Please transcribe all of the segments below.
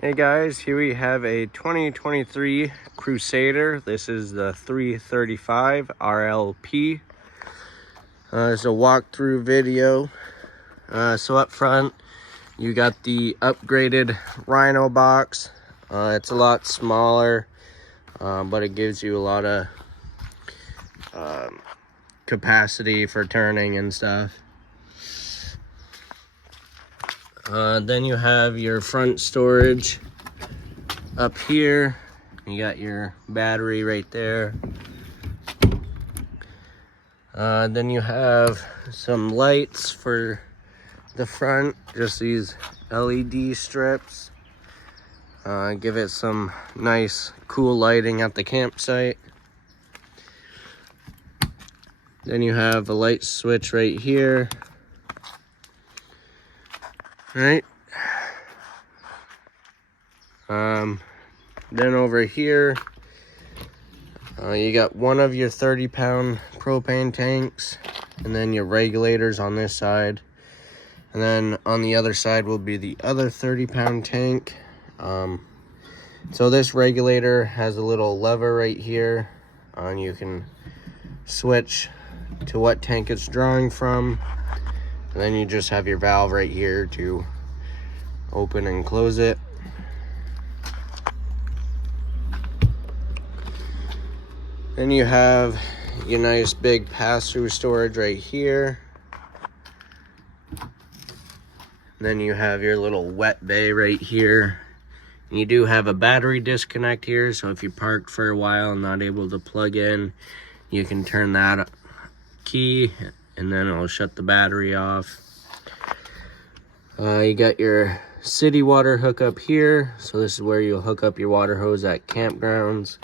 Hey guys, here we have a 2023 Crusader. This is the 335 RLP. It's a walkthrough video. So up front, you got the upgraded Rhino box. It's a lot smaller, but it gives you a lot of capacity for turning and stuff. Then you have your front storage up here. You got your battery right there. Then you have some lights for the front, just these LED strips. Give it some nice cool lighting at the campsite. Then you have a light switch right here. Right. Then over here, you got one of your 30-pound propane tanks, and then your regulators on this side. And then on the other side will be the other 30-pound tank. So this regulator has a little lever right here, and you can switch to what tank it's drawing from. And then you just have your valve right here to open and close it. Then you have your nice big pass-through storage right here. Then you have your little wet bay right here. You do have a battery disconnect here, so if you parked for a while and not able to plug in, you can turn that key and then it'll shut the battery off. You got your city water hookup here, so this is where you'll hook up your water hose at campgrounds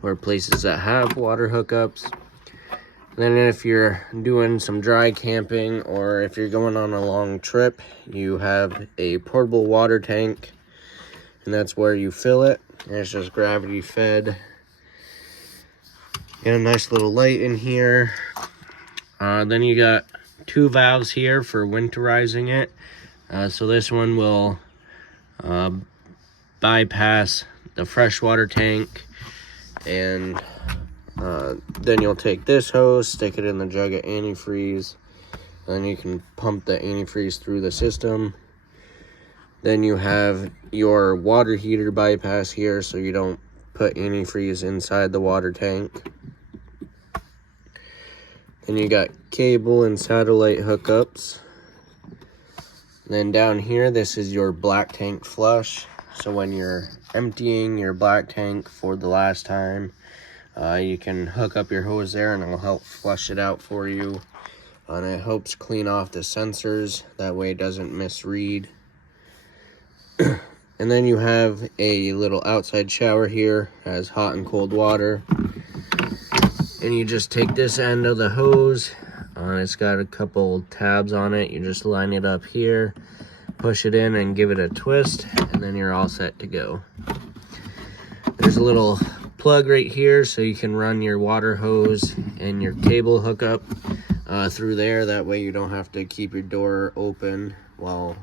or places that have water hookups. Then if you're doing some dry camping or if you're going on a long trip, you have a portable water tank, and that's where you fill it, and it's just gravity fed. And a nice little light in here. Then you got two valves here for winterizing it. So this one will bypass the freshwater tank, and then you'll take this hose, stick it in the jug of antifreeze, and you can pump the antifreeze through the system. Then you have your water heater bypass here, so you don't put antifreeze inside the water tank. Then you got cable and satellite hookups. Then down here, this is your black tank flush. So when you're emptying your black tank for the last time, you can hook up your hose there and it'll help flush it out for you. And it helps clean off the sensors, that way it doesn't misread. And then you have a little outside shower here, has hot and cold water. And you just take this end of the hose, it's got a couple tabs on it. You just line it up here, push it in and give it a twist, and then you're all set to go. There's a little plug right here so you can run your water hose and your cable hookup through there. That way you don't have to keep your door open while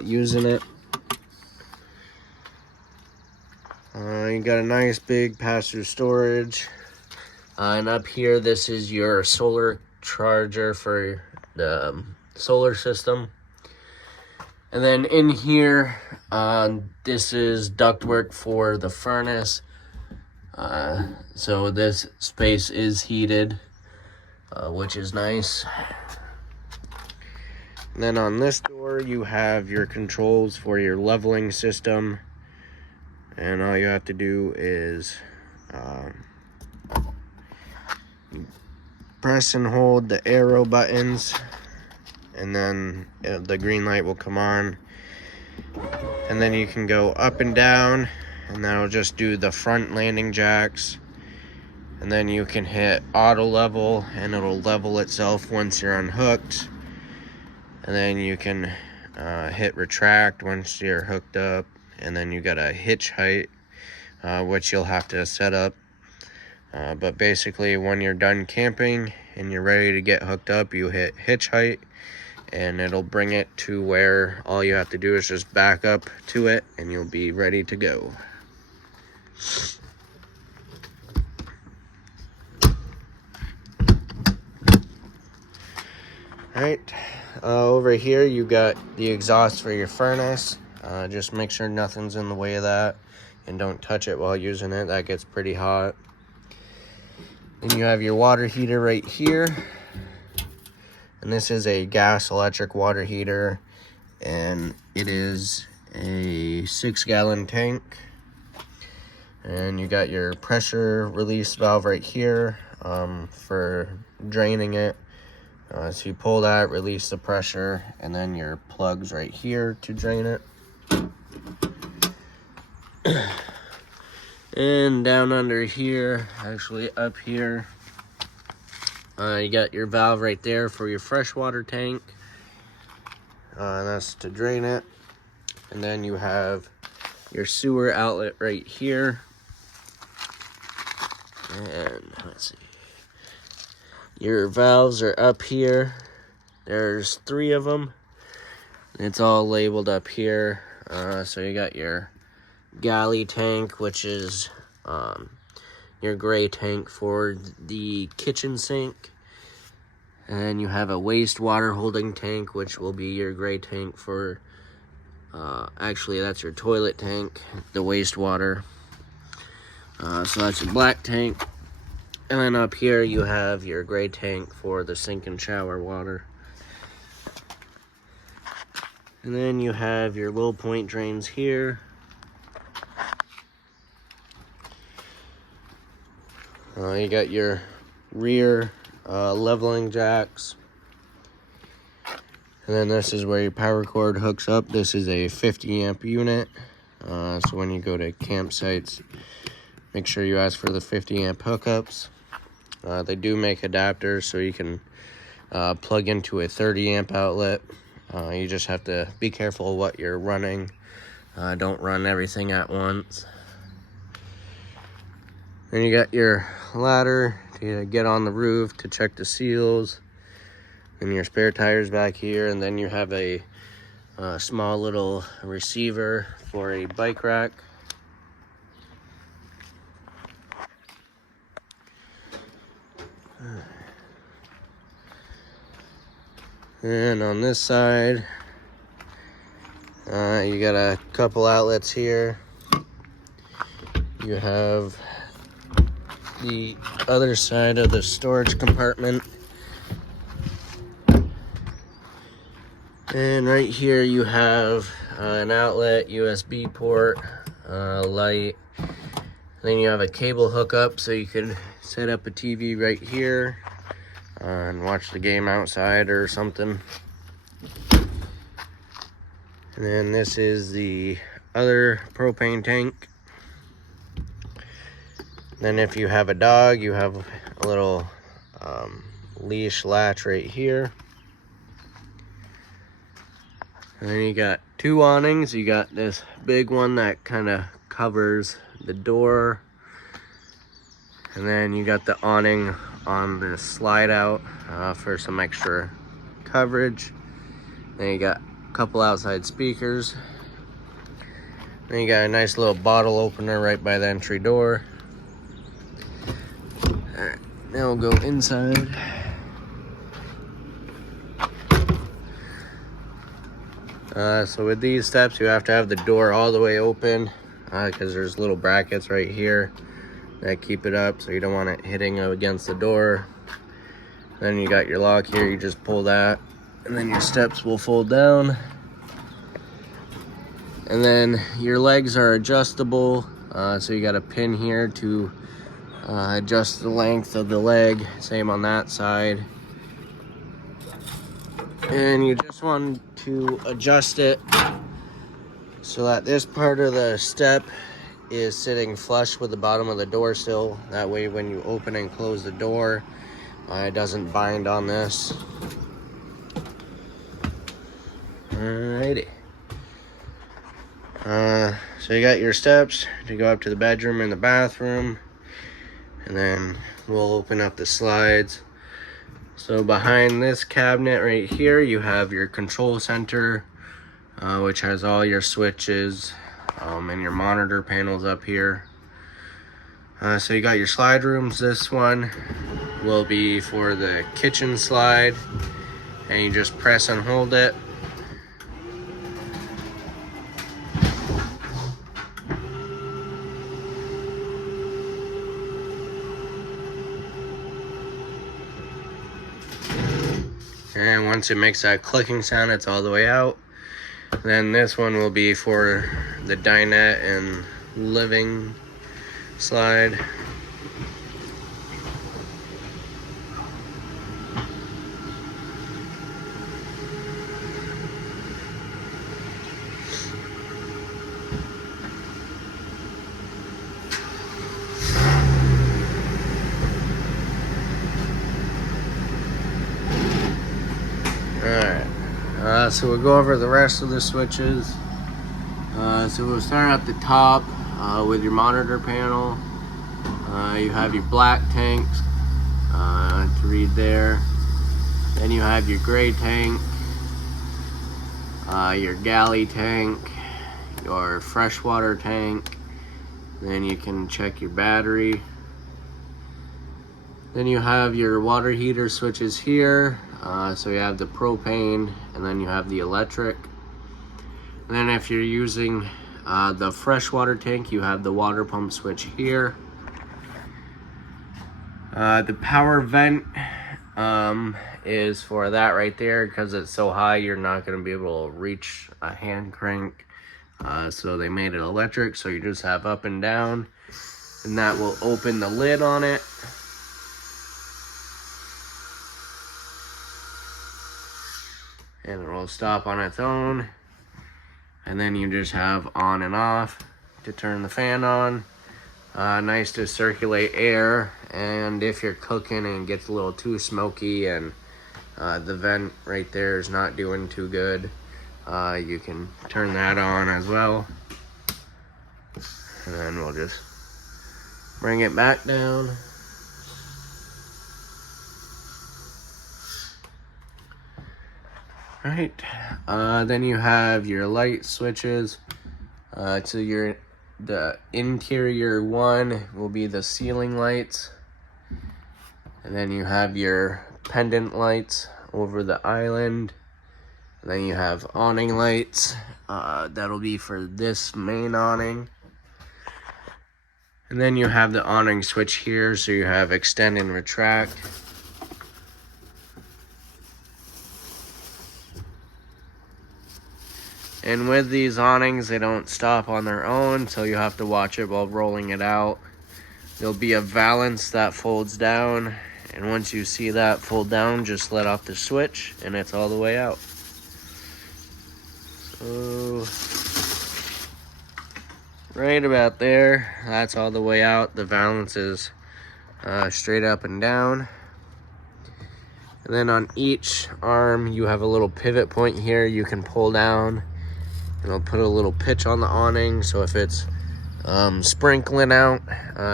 using it. You got a nice big pass-through storage. And up here, this is your solar charger for the solar system. And then in here, this is ductwork for the furnace. So this space is heated, which is nice. And then on this door, you have your controls for your leveling system. And all you have to do is press and hold the arrow buttons, and then the green light will come on. And then you can go up and down, and that'll just do the front landing jacks. And then you can hit auto level, and it'll level itself once you're unhooked. And then you can hit retract once you're hooked up. And then you got a hitch height, which you'll have to set up. But basically, when you're done camping and you're ready to get hooked up, you hit hitch height, and it'll bring it to where all you have to do is just back up to it and you'll be ready to go. Alright, over here you got the exhaust for your furnace. Just make sure nothing's in the way of that and don't touch it while using it. That gets pretty hot. Then you have your water heater right here. And this is a gas electric water heater, and it is a 6-gallon tank. And you got your pressure release valve right here for draining it. So you pull that, release the pressure, and then your plugs right here to drain it. And down under here, actually up here, you got your valve right there for your freshwater tank. And that's to drain it. And then you have your sewer outlet right here. And let's see. Your valves are up here. There's 3 of them. It's all labeled up here. So you got your galley tank, which is your gray tank for the kitchen sink. And then you have a wastewater holding tank, which will be your gray tank for, actually that's your toilet tank, the wastewater. So that's your black tank. And then up here you have your gray tank for the sink and shower water. And then you have your low point drains here. You got your rear leveling jacks. And then this is where your power cord hooks up. This is a 50 amp unit. So when you go to campsites, make sure you ask for the 50 amp hookups. They do make adapters so you can plug into a 30 amp outlet. You just have to be careful what you're running. Don't run everything at once. Then you got your ladder to get on the roof to check the seals. And your spare tires back here. And then you have a small little receiver for a bike rack. And on this side, you got a couple outlets here. You have the other side of the storage compartment. And right here you have an outlet, USB port, light. Then you have a cable hookup so you can set up a TV right here and watch the game outside or something. And then this is the other propane tank. Then if you have a dog, you have a little leash latch right here. And then you got 2 awnings. You got this big one that kind of covers the door. And then you got the awning on the slide out for some extra coverage. Then you got a couple outside speakers. Then you got a nice little bottle opener right by the entry door. Alright, now we'll go inside. So with these steps, you have to have the door all the way open because there's little brackets right here that keep it up, so you don't want it hitting against the door. Then you got your lock here, you just pull that, and then your steps will fold down. And then your legs are adjustable, so you got a pin here to adjust the length of the leg, same on that side. And you just want to adjust it so that this part of the step is sitting flush with the bottom of the door sill. That way when you open and close the door, it doesn't bind on this. Alrighty. So you got your steps to go up to the bedroom and the bathroom. And then we'll open up the slides. So behind this cabinet right here, you have your control center, which has all your switches and your monitor panels up here. So you got your slide rooms. This one will be for the kitchen slide, and you just press and hold it. And once it makes that clicking sound, it's all the way out. Then this one will be for the dinette and living slide. Alright, so we'll go over the rest of the switches. So we'll start at the top with your monitor panel. You have your black tanks to read there. Then you have your gray tank, your galley tank, your freshwater tank. Then you can check your battery. Then you have your water heater switches here. So you have the propane, and then you have the electric. And then if you're using the freshwater tank, you have the water pump switch here. The power vent is for that right there, because it's so high you're not going to be able to reach a hand crank. So they made it electric, so you just have up and down, and that will open the lid on it. And it will stop on its own. And then you just have on and off to turn the fan on. Nice to circulate air. And if you're cooking and it gets a little too smoky and the vent right there is not doing too good, you can turn that on as well. And then we'll just bring it back down. Right, then you have your light switches. So the interior one will be the ceiling lights, and then you have your pendant lights over the island, and then you have awning lights. That'll be for this main awning, and then you have the awning switch here, so you have extend and retract. And with these awnings, they don't stop on their own, so you have to watch it while rolling it out. There'll be a valance that folds down, and once you see that fold down, just let off the switch, and it's all the way out. So, right about there, that's all the way out. The valance is straight up and down. And then on each arm, you have a little pivot point here you can pull down. And I'll put a little pitch on the awning, so if it's sprinkling out,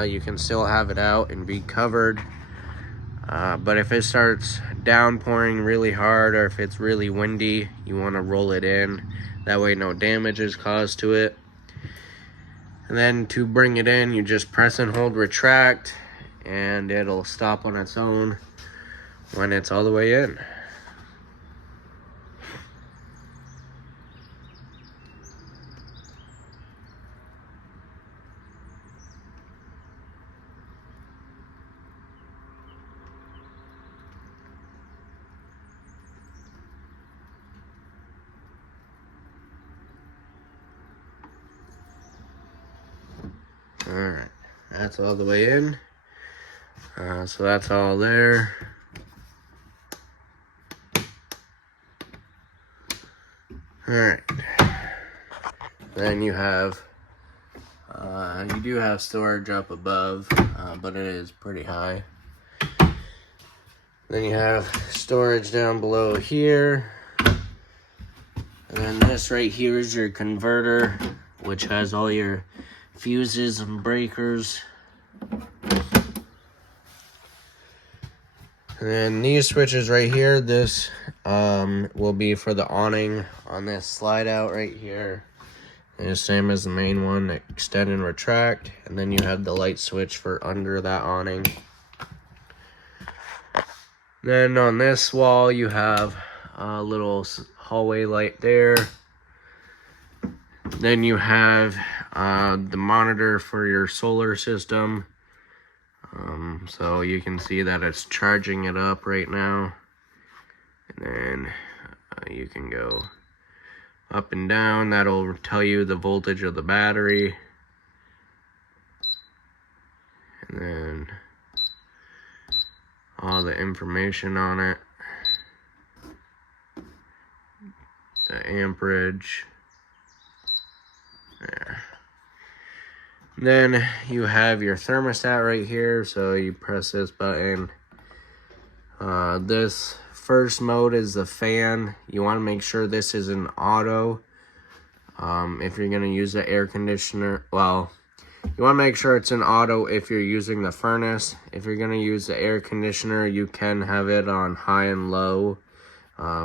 you can still have it out and be covered. But if it starts downpouring really hard, or if it's really windy, you want to roll it in. That way no damage is caused to it. And then to bring it in, you just press and hold retract, and it'll stop on its own when it's all the way in. Alright, that's all the way in. So that's all there. Alright. Then you have, you do have storage up above, but it is pretty high. Then you have storage down below here. And then this right here is your converter, which has all your fuses and breakers. And then these switches right here, this will be for the awning on this slide out right here. And the same as the main one, extend and retract. And then you have the light switch for under that awning. Then on this wall, you have a little hallway light there. Then you have the monitor for your solar system. So you can see that it's charging it up right now. And then you can go up and down. That'll tell you the voltage of the battery. And then all the information on it. The amperage. There. Then you have your thermostat right here, so you press this button. This first mode is the fan. You want to make sure this is an auto. If you're going to use the air conditioner, well, you want to make sure it's an auto if you're using the furnace. If you're going to use the air conditioner, you can have it on high and low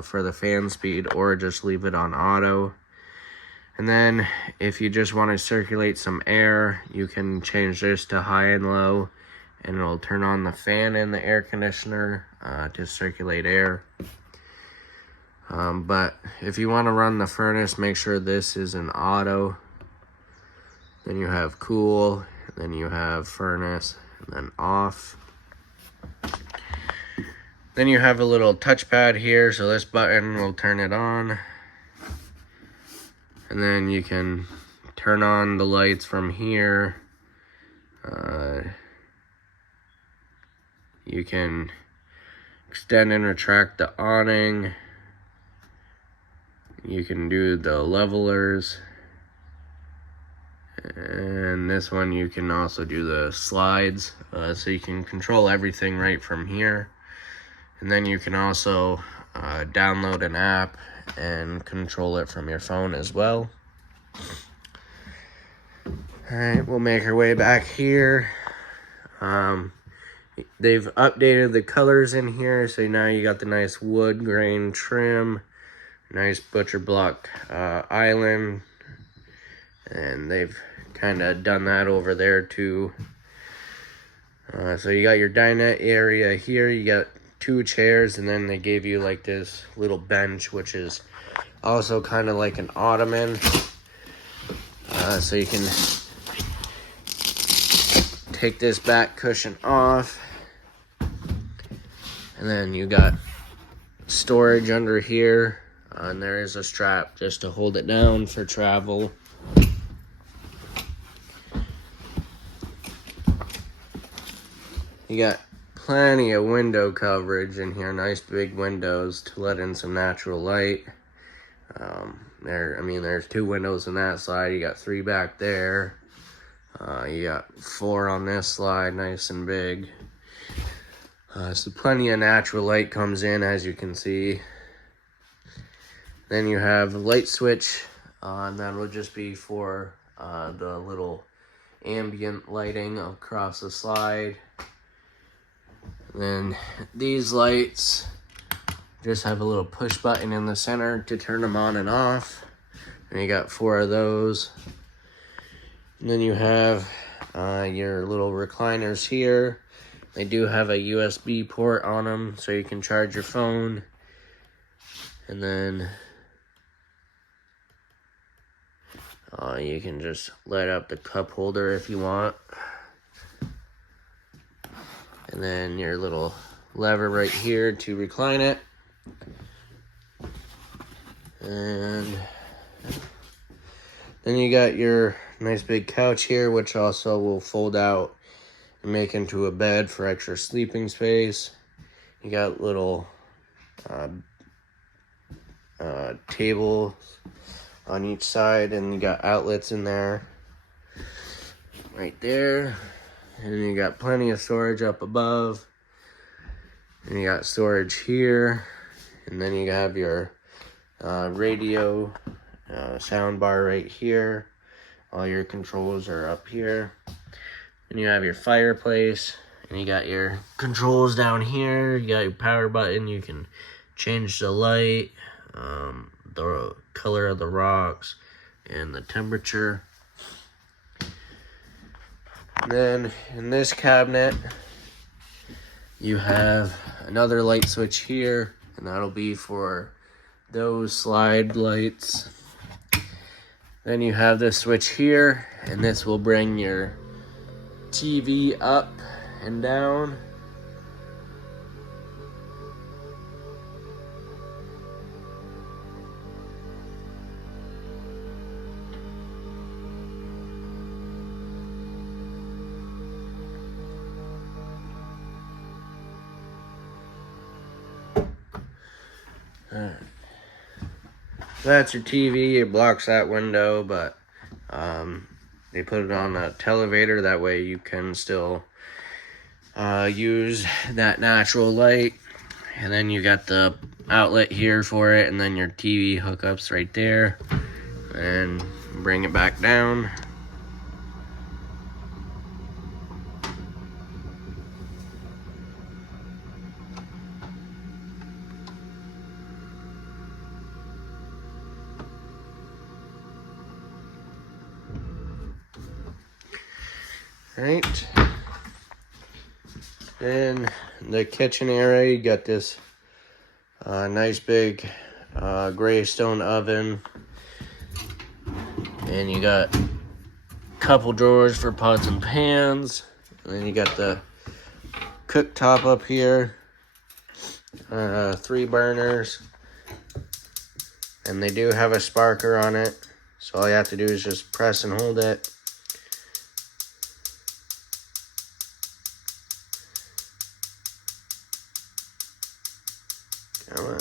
for the fan speed, or just leave it on auto. And then if you just want to circulate some air, you can change this to high and low, and it'll turn on the fan and the air conditioner to circulate air. But if you want to run the furnace, make sure this is an auto. Then you have cool, and then you have furnace, and then off. Then you have a little touchpad here, so this button will turn it on. And then you can turn on the lights from here. You can extend and retract the awning. You can do the levelers. And this one you can also do the slides. So you can control everything right from here. And then you can also download an app and control it from your phone as well. Alright, we'll make our way back here. They've updated the colors in here, so now you got the nice wood grain trim, nice butcher block island, and they've kind of done that over there too. So you got your dinette area here, you got 2 chairs, and then they gave you like this little bench, which is also kind of like an ottoman. So you can take this back cushion off, and then you got storage under here, and there is a strap just to hold it down for travel. You got plenty of window coverage in here, nice big windows to let in some natural light. There's 2 windows on that side, you got 3 back there. You got 4 on this slide, nice and big. So plenty of natural light comes in, as you can see. Then you have a light switch, and that will just be for the little ambient lighting across the slide. Then these lights just have a little push button in the center to turn them on and off. And you got 4 of those. And then you have your little recliners here. They do have a USB port on them, so you can charge your phone. And then you can just light up the cup holder if you want. And then your little lever right here to recline it. And then you got your nice big couch here, which also will fold out and make into a bed for extra sleeping space. You got little tables on each side, and you got outlets in there right there. And you got plenty of storage up above. And you got storage here. And then you have your radio sound bar right here. All your controls are up here. And you have your fireplace And you got your controls down here. You got your power button. You can change the light, the color of the rocks, and the temperature. And then in this cabinet, you have another light switch here, and that'll be for those slide lights. Then you have this switch here, and this will bring your TV up and down. That's your TV. It blocks that window, but they put it on a televator. That way you can still use that natural light. And then you got the outlet here for it, and then your TV hookups right there. And bring it back down. Right. In the kitchen area, you got this nice big gray stone oven, and you got a couple drawers for pots and pans, and then you got the cooktop up here, 3 burners, and they do have a sparker on it, so all you have to do is just press and hold it. Come on.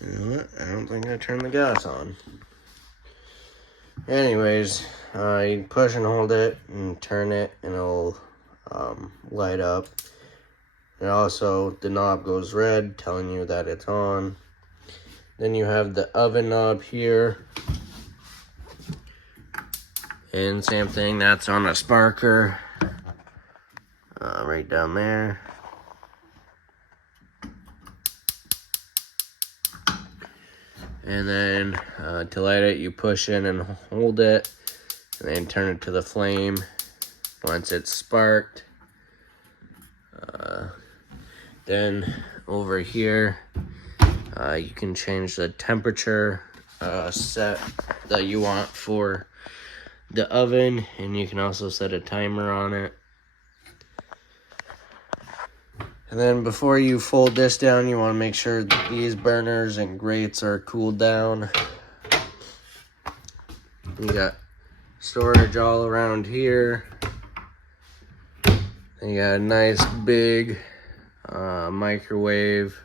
You know what? I don't think I turned the gas on. Anyways, you push and hold it and turn it, and it'll light up. And also, the knob goes red, telling you that it's on. Then you have the oven knob here. And same thing, that's on a sparker. Right down there. And then to light it, you push in and hold it, and then turn it to the flame once it's sparked. Then over here, you can change the temperature set that you want for the oven, and you can also set a timer on it. And then before you fold this down, you want to make sure these burners and grates are cooled down. You got storage all around here. And you got a nice big microwave.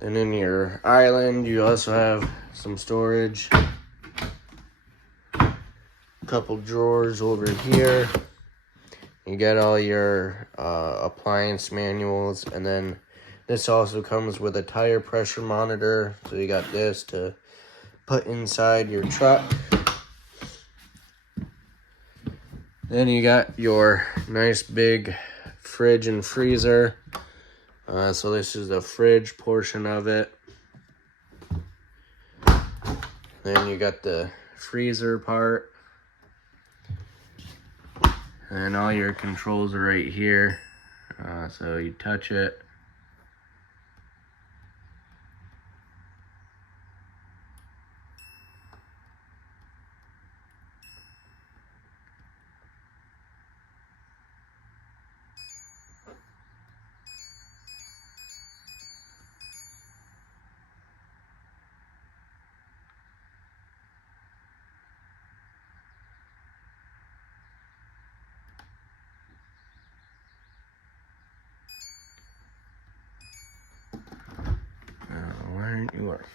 And in your island, you also have some storage. A couple drawers over here. You get all your appliance manuals, and then this also comes with a tire pressure monitor. So you got this to put inside your truck. Then you got your nice big fridge and freezer. So this is the fridge portion of it. Then you got the freezer part. And all your controls are right here. So you touch it. working.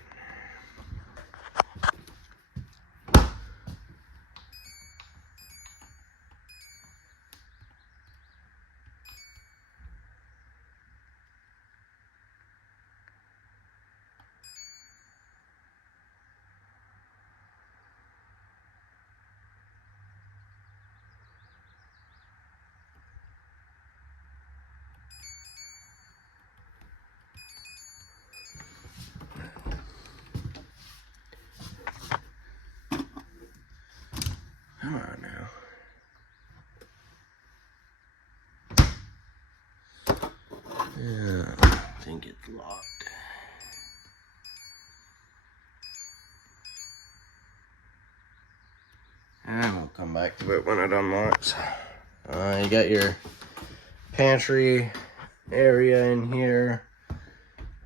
Come on now. Yeah, I think it's locked. And we'll come back to it when it unlocks. You got your pantry area in here.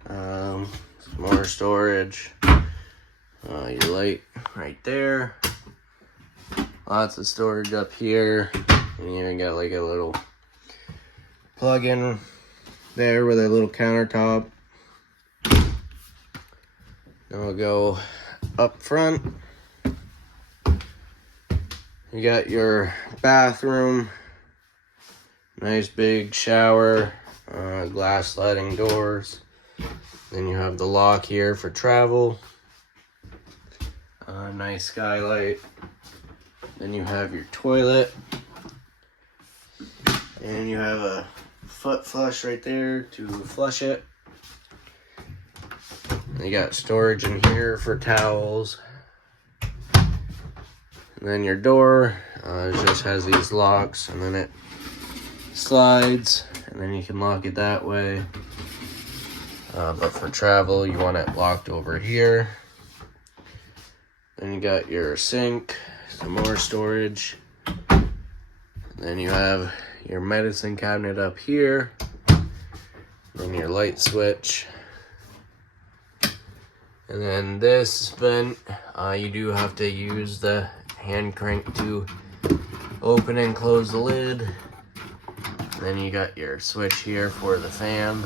Some more storage. Your light right there. Lots of storage up here. And you even got like a little plug-in there with a little countertop. Then we'll go up front. You got your bathroom. Nice big shower. Glass sliding doors. Then you have the lock here for travel. Nice skylight. Then you have your toilet. And you have a foot flush right there to flush it. And you got storage in here for towels. And then your door just has these locks, and then it slides, and then you can lock it that way. But for travel, you want it locked over here. Then you got your sink, some more storage. And then you have your medicine cabinet up here. Then your light switch. And then this vent, you do have to use the hand crank to open and close the lid. Then you got your switch here for the fan.